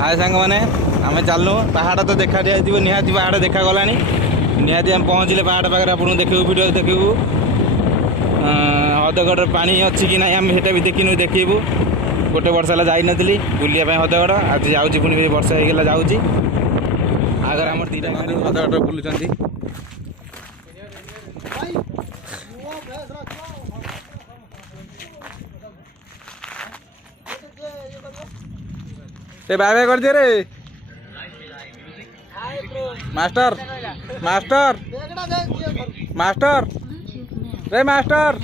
हाय सांग मैंने आम चलू पहाड़ तो देखा निहाती पहाड़ देखा गला निहाती आम पहुँचले पहाड़ पाखे आपको देखू वीडियो देखू हदगड़ पानी अच्छी कि ना आम से भी देखी देखू गोटे वर्ष है जाई नी बुलाप हदगड़ आज जाऊँगी पुणी वर्ष होगा जाऊँगी आगर आम दीटा हदगड़ बुलूँ बाय बाय कर दिए रे मास्टर मास्टर मास्टर रे मास्टर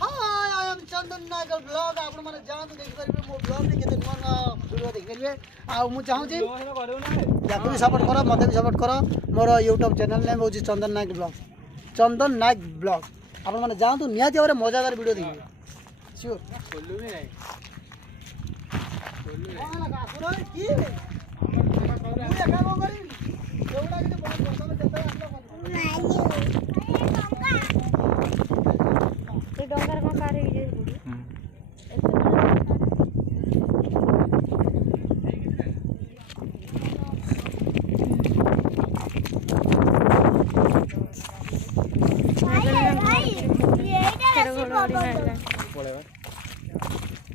हाय आई एम चंदन नागर ब्लॉग आपण माने जान देख परिबे मो ब्लॉग रे केते नन वीडियो देख परिबे आ मु चाहू छी याको भी सपोर्ट करो मते भी सपोर्ट करो मोर YouTube चैनल नेम होची चंदन नाग ब्लॉग चंदन नाग ब्लॉग आपण माने जान तो नियाती और मजादार वीडियो देखिबे श्योर खोलु भी नहीं कोना का सुनो की मु एका को करी एवडा के बहुत वर्ष में जता ये डोंगर का कार है ये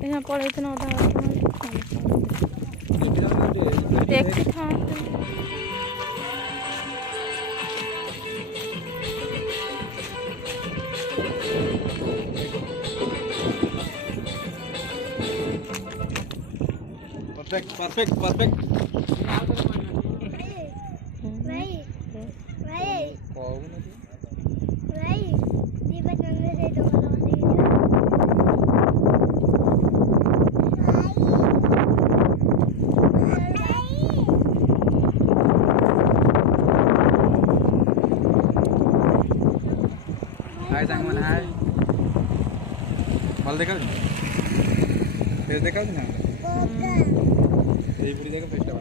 यहाँ पड़े इतना देखते था परफेक्ट परफेक्ट परफेक्ट हाय सांग मैंने हाय भल देखा फेस देखा ना ये पूरी देखा फेसटा